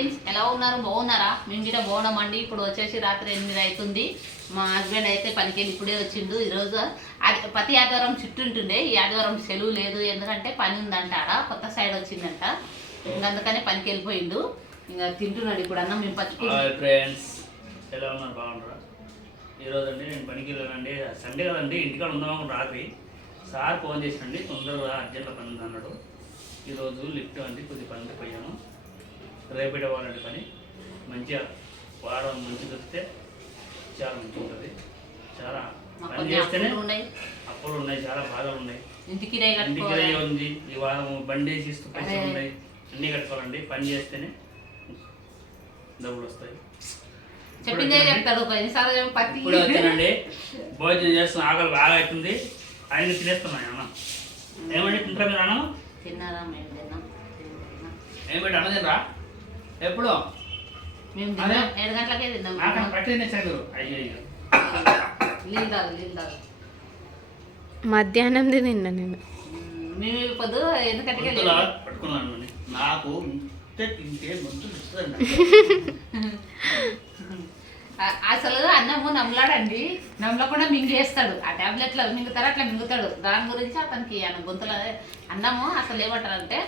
Friends, ఎలా ఉన్నారు? బాగున్నారా? మేము గిట్ట బాగున్నామండి. ఇప్పుడు వచ్చేసి రాత్రి 8 అవుతుంది. మా హస్బెండ్ అయితే పనికి వెళ్ళి ఇప్పుడే వచ్చిండు. ఈరోజు ప్రతి ఆదివారం చుట్టూ ఉంటుండే, ఈ ఆదివారం సెలవు లేదు, ఎందుకంటే పని ఉందంట. ఆడ కొత్త సైడ్ వచ్చిందంట, ఇంకా అందుకనే పనికి వెళ్ళిపోయిండు. ఇంకా తింటున్నాడు ఇప్పుడు అన్నం. మేము పచ్చుకో ఫ్రెండ్స్, ఎలా ఉన్నారు? బాగున్నారా? ఈరోజు అండి నేను పనికి వెళ్ళానండి. సండే కదండి, ఇంటికాడ ఉందాము. రాత్రి సార్ ఫోన్ చేసినండి, తొందరగా అర్జెంట్లో పని ఉంది అన్నాడు. ఈరోజు లిఫ్ట్ అండి కొద్ది పనికి పోయాను. రేపటి వాళ్ళండి పని మంచిగా వారం మంచి దొరికితే చాలా మంచిగా ఉంటుంది. చాలా పని చేస్తేనే అప్పులు ఉన్నాయి, చాలా బాధలు ఉన్నాయి. ఇంటికి ఉంది. ఈ వారం బండి వేసి ఇస్తూ పైసలు ఉన్నాయి, అన్నీ కట్టుకోవాలండి. పని చేస్తేనే డబ్బులు వస్తాయి. చెప్పిందే చెప్తాడు. ఇప్పుడు వచ్చానండి, భోజనం చేస్తున్న, ఆకలి బాగా అవుతుంది. ఆయన తినేస్తున్నాయి అన్న. ఏమండి తింటారా మీరు? అన్నం తిన్నారా? మేము తిన్నాం. ఏమిటి అన్న తినరా? ఎప్పుడు? మేము తిన్నాం 7 గంటలకే తిన్నాం. అయ్యో నీళ్ళు తాగు. మధ్యాహ్నం తిన్నా నేను. మేము పొద్దు ఎందుకంటే పట్టుకున్నాను. నాకు తింటే మందులు ఇస్తుందండి. అసలు అన్నము నమ్మలాడండి, నమ్మలకుండా మింగేస్తాడు. ఆ టాబ్లెట్లు మింగుతారు, అట్లా మింగుతాడు. దాని గురించి అతనికి గొంతుల అన్నము అసలు ఏమంటారంటే,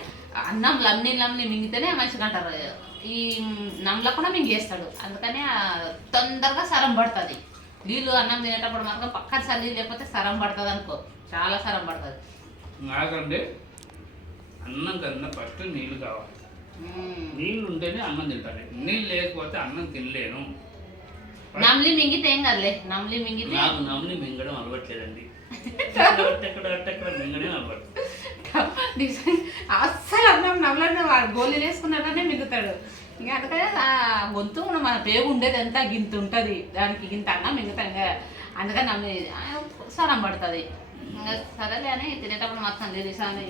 అన్నం లమ్ని మింగితేనే మంచిగా అంటారు. ఈ నమ్మలకుండా మింగేస్తాడు. అందుకని తొందరగా సరం పడుతుంది. నీళ్ళు అన్నం తినేటప్పుడు మాత్రం పక్కన చల్లి, లేకపోతే సరం పడుతుంది అనుకో, చాలా సరం పడుతుంది. నాకంటే అన్నం కన్నా ఫస్ట్ నీళ్ళు కావాలి. నీళ్ళు ఉంటేనే అన్నం తింటాను. నీళ్ళు లేకపోతే అన్నం తినలేను. నమ్లి మింగితే ఏం కదలే. నమ్లి మింగితే నాకు నమ్లి మింగడం అలవట్లేదండి. మింగడం అలవాటు. అస్సలు అన్నం నమ్మలనే వాడు గోళీలు వేసుకున్నాడనే మింగుతాడు. ఇంకా అందుకనే ఆ గొంతు మన పేగు ఉండేది ఎంత గింత ఉంటుంది, దానికి గింత అన్నం మింగుతాం కదా. అందుకని నమ్మి సరం పడుతుంది. ఇంకా సరేలే అని తినేటప్పుడు మొత్తం తెలిసాను.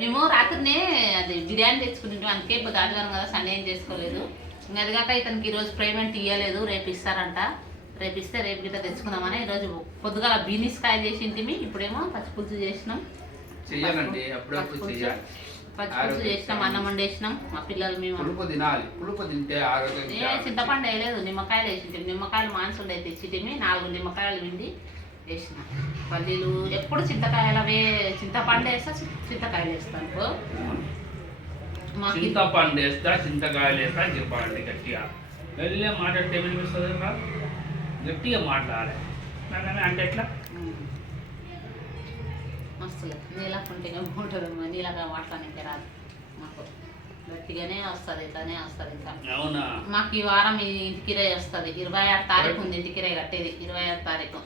మేము రాత్రినే అది బిర్యానీ తెచ్చుకుంటాం. అందుకే ఇప్పుడు ఆదివారం కదా, సండే ఏం చేసుకోలేదు. ఇంకా అది కాక ఇతనికి ఈరోజు పేమెంట్ ఇవ్వలేదు, రేపు ఇస్తారంట. రేపు ఇస్తే రేపు గిట్ట తెచ్చుకుందామని ఈరోజు పొద్దుగా బీనీస్ కాయ చేసింటిమి. ఇప్పుడేమో పచ్చిపులుసు చేసినాం. పచ్చిపులుసు చేసినాం, అన్నం వండేసినాం. మా పిల్లలు మేము చింతపండు వేయలేదు, నిమ్మకాయలు వేసింటిమి. నిమ్మకాయలు మాంసం తెచ్చిటిమి. 4 నిమ్మకాయలు విండి వేసిన. పల్లీలు ఎప్పుడు చింతకాయలు అవే, చింతపండు వేస్తా, చింతకాయలు వేస్తాను. చింతపండు వేస్తా, చింతకాయలు వేస్తా, చెప్పండి గట్టిగా. వెళ్ళే మాట్లాడితే ఏమనిపిస్తుంది? గట్టిగా మాట్లాడాలి. నాకని అంటే ఎట్లా? మస్తులే నీలాకుంటేనే బాగుంటుంది. నీలాగా మాట్లాడడానికి రాదు మాకు. గట్టిగానే వస్తుంది, ఇట్లానే వస్తుంది. ఇంకా అవునా? మాకు ఈ వారం ఇంటికిరాయి వస్తుంది. 26 తారీఖు ఉంది ఇంటికిరాయి కట్టేది. 26 తారీఖు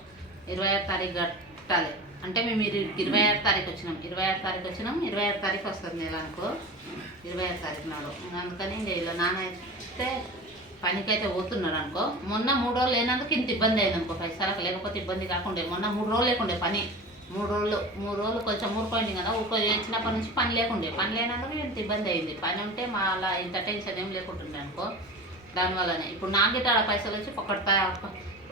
26 తారీఖు కట్టాలి. అంటే మేము 26 తారీఖు వచ్చినాం. 26 తారీఖు వచ్చినాం. 26 తారీఖు వస్తుంది నెల అనుకో. 26 తారీఖు నాడు. అందుకని ఇలా నాన్న అయితే పనికైతే పోతున్నాడు అనుకో. మొన్న 3 రోజులు లేనందుకు ఇంత ఇబ్బంది అయింది అనుకో. పైసలకు లేకపోతే ఇబ్బంది కాకుండా. మొన్న 3 రోజులు లేకుండే పని. 3 రోజులు కొంచెం ఊరుకోండి కదా. వచ్చినప్పటి నుంచి పని లేకుండే. పని లేనందుకు ఇంత ఇబ్బంది అయింది. పని ఉంటే మా అలా ఇంత టెన్షన్ ఏం లేకుంటుండే అనుకో. దానివల్లనే ఇప్పుడు నా గిట్ట ఆడ పైసలు వచ్చి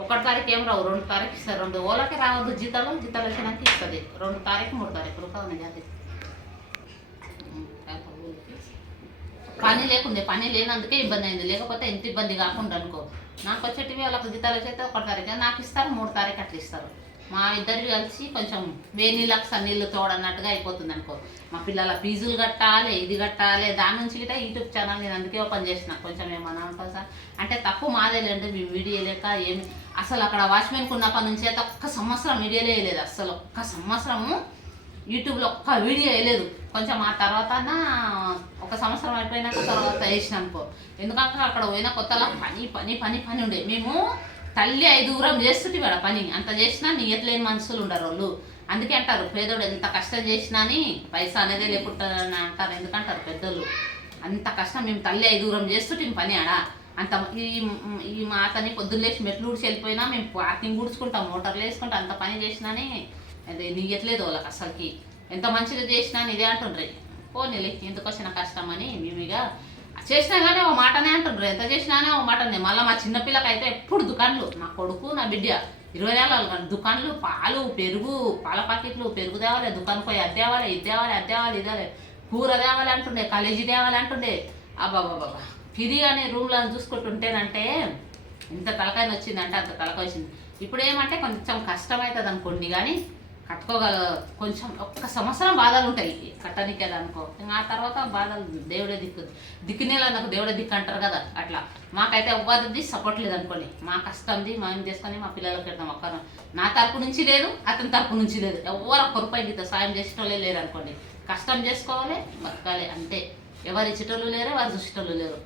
1 తారీఖు ఏం రావు, 2 తారీఖు ఇస్తారు. 2 ఓలకి రావద్దు జీతాలు వచ్చినాక ఇస్తుంది. 2 తారీఖు 3 తారీఖు రూపాయలు జాతి. పని లేకుండే. పని లేనందుకే ఇబ్బంది అయింది. లేకపోతే ఎంత ఇబ్బంది కాకుండా అనుకో. నాకు వచ్చేటివి వాళ్ళకి జీతాలు వచ్చేస్తే 1 తారీఖు నాకు ఇస్తారు, 3 తారీఖు అట్లా ఇస్తారు. మా ఇద్దరివి కలిసి కొంచెం నీళ్ళకి నీళ్ళు తోడన్నట్టుగా అయిపోతుంది అనుకో. మా పిల్లల ఫీజులు కట్టాలి, ఇది కట్టాలి. దాని నుంచి గిట్ట యూట్యూబ్ ఛానల్ నేను అందుకే ఓపెన్ చేసిన. కొంచెం ఏమన్నా అనుకో సార్ అంటే తక్కువ మాదేలేండి. మేము వీడియో లేక ఏమి అసలు అక్కడ వాచ్మెన్కి ఉన్నప్పటి నుంచి అయితే 1 సంవత్సరం వీడియోలే వేయలేదు. అసలు 1 సంవత్సరము యూట్యూబ్లో 1 వీడియో వేయలేదు. కొంచెం ఆ తర్వాత 1 సంవత్సరం అయిపోయినాక తర్వాత వేసిన అనుకో. ఎందుకంటే అక్కడ పోయిన కొత్తలో పని ఉండే. మేము తల్లి 5 ఊరం చేస్తుంటే వాడ పని. అంత చేసినా నీయట్లేని మనుషులు ఉండరు వాళ్ళు. అందుకే అంటారు పేదోడు ఎంత కష్టం చేసినా అని పైసా అనేదే లేకుండా అంటారు. ఎందుకంటారు పెద్దోళ్ళు. అంత కష్టం మేము తల్లి 5 ఊరం చేస్తుంటే పని ఆడ. అంత ఈ మాతని పొద్దున్న లేచి మెట్లు ఊడ్చి వెళ్ళిపోయినా మేము పార్కింగ్ ఊడ్చుకుంటాం, మోటార్లు వేసుకుంటాం. అంత పని చేసినాని అది నీయట్లేదు వాళ్ళకి. అసలుకి ఎంత మంచిగా చేసినా ఇదే అంటుండ్రి. పోనీలే ఎందుకు వచ్చిన కష్టం అని మేము ఇక చేసినా కానీ ఒక మాటనే అంటుండ్రు. ఎంత చేసినానే ఒక మాటనే. మళ్ళీ మా చిన్నపిల్లకైతే ఎప్పుడు దుకాన్లు, నా కొడుకు నా బిడ్డ 24 దుకాన్లు. పాలు, పెరుగు, పాల ప్యాకెట్లు, పెరుగు తేవాలి, దుకాణం పోయి అది తేవాలి, ఇది తేవాలి, ఇది తేవాలి. కూర తేవాలి అంటుండే, కాలేజీ తేవాలి అంటుండే. అబ్బాబాబా కిరి అనే రూమ్లో చూసుకుంటుంటేనంటే ఇంత తలకాయ వచ్చిందంటే అంత తలకాయ వచ్చింది. ఇప్పుడు ఏమంటే కొంచెం కష్టమవుతుంది అనుకోండి, కానీ కట్టుకోగల కొంచెం ఒక్క సంవత్సరం బాధలు ఉంటాయి కట్టనికే అనుకో. ఇంకా ఆ తర్వాత బాధలు దేవుడే దిక్కునేలా నాకు దేవుడే దిక్కు అంటారు కదా, అట్లా. మాకైతే ఎవ్వరిది సపోర్ట్ లేదు అనుకోండి. మా కష్టంది మేము చేసుకొని మా పిల్లలకి పెడతాం. ఒక్కరు నా తరపు నుంచి లేదు, అతని తరపు నుంచి లేదు. ఎవరు ఒక్క రూపాయి నీతో సాయం చేసేటోళ్ళే లేరు అనుకోండి. కష్టం చేసుకోవాలి, బతకాలి అంతే. ఎవరు ఇచ్చేటోళ్ళు లేరు, ఎవరు చూసేటోళ్ళు లేరు.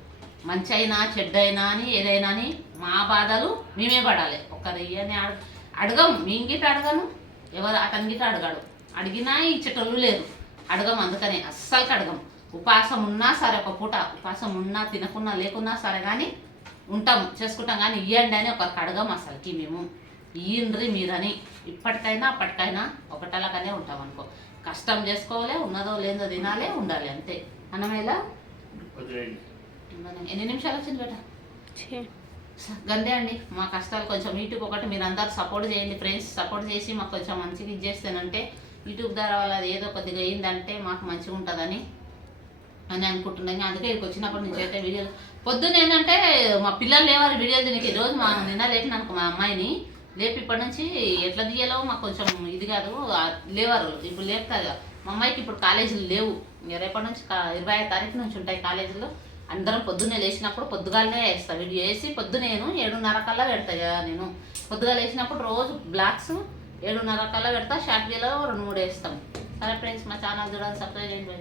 మంచి అయినా చెడ్డ అయినా అని ఏదైనా అని మా బాధలు మేమే పడాలి. ఒక్కరు ఇయ్యని అడగం, మీ గిట్ట అడగను, ఎవరు అతని గిట్ట అడగాడు. అడిగినా ఇచ్చేటోళ్ళు లేరు, అడగం. అందుకనే అస్సలకి అడగం. ఉపవాసం ఉన్నా సరే, ఒక పూట ఉపవాసం ఉన్నా తినకున్నా లేకున్నా సరే కానీ ఉంటాం, చేసుకుంటాం. కానీ ఇవ్వండి అని ఒకరికి అడగం అసలుకి మేము. ఇయ్యండ్రి మీరని ఇప్పటికైనా అప్పటికైనా ఒకటలాగానే ఉంటాం అనుకో. కష్టం చేసుకోవాలి, ఉన్నదో లేదో తినాలి, ఉండాలి అంతే. అన్నమేలా ఎన్ని నిమిషాలు వచ్చింది బేట? గంతే అండి. మా కష్టాలు కొంచెం యూట్యూబ్ ఒకటి మీరు అందరూ సపోర్ట్ చేయండి ఫ్రెండ్స్. సపోర్ట్ చేసి మాకు కొంచెం మంచిగా ఇది చేస్తేనంటే యూట్యూబ్ ద్వారా వాళ్ళది ఏదో కొద్దిగా అయిందంటే మాకు మంచిగా ఉంటుందని అనుకుంటున్నాను. అందుకే ఇక్కడికి వచ్చినప్పటి నుంచి అయితే వీడియోలు పొద్దున్న ఏంటంటే మా పిల్లలు లేవాలి వీడియోలు దీనికి. ఈరోజు మా నిన్న లేపినాను మా అమ్మాయిని లేపి ఇప్పటి నుంచి ఎట్లా తీయాలో మాకు కొంచెం ఇది కాదు, లేవారు ఇప్పుడు లేపుతారు. మా అమ్మాయికి ఇప్పుడు కాలేజీలు లేవు, రేపటి నుంచి 25వ తారీఖు నుంచి ఉంటాయి కాలేజీలో. అందరం పొద్దున్నే లేచినప్పుడు పొద్దుగాలనే వేస్తాను వీడియో వేసి. పొద్దునేను 7:30 కల్లా పెడతా కదా నేను. పొద్దుగా లేచినప్పుడు రోజు బ్లాగ్స్ 7:30 కల్లా పెడతా. షార్ట్ వీడియోలో 2-3 వేస్తాం. సరే ఫ్రెండ్స్, మా ఛానల్ చూడాలి, సబ్స్క్రైబ్ చేయండి.